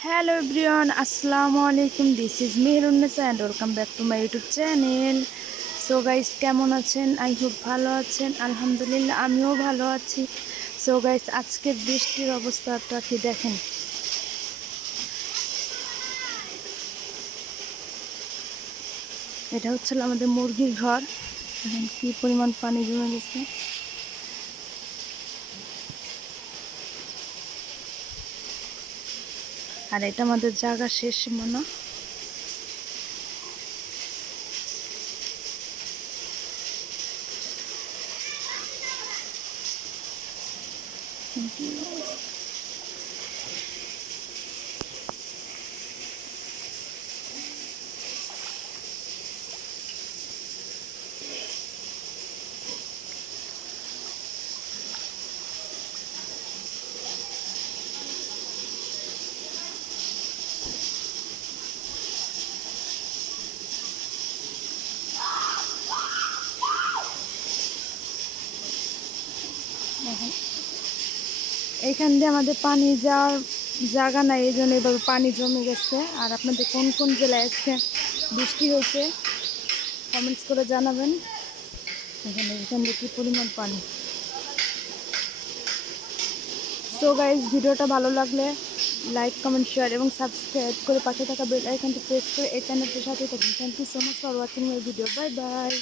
Hello everyone, Assalamu alaikum. This is Meherunnisa and welcome back to my YouTube channel. So guys, কেমন আছেন? I hope ভালো আছেন। আলহামদুলিল্লাহ আমিও ভালো আছি। So guys, আজকের বৃষ্টির অবস্থাটা কি দেখেন। এটা হচ্ছে আমাদের মুরগির ঘর। দেখেন কি পরিমাণ পানি জমে গেছে। আর এটা আমাদের জায়গা শেষ সীমানা। এইখান দিয়ে আমাদের পানি যাওয়ার জায়গা নাই, এই জন্য এভাবে পানি জমে গেছে। আর আপনাদের কোন কোন জেলায় আজকে বৃষ্টি হয়েছে কমেন্টস করে জানাবেন। এখান দিয়ে কী পরিমাণ পানি। সো গাইজ, ভিডিওটা ভালো লাগলে লাইক কমেন্ট শেয়ার এবং সাবস্ক্রাইব করে পাশে থাকা বেল আইকনটি প্রেস করে এই চ্যানেলটির সাথে থাকুন। Thank you so much for watching my video. Bye by.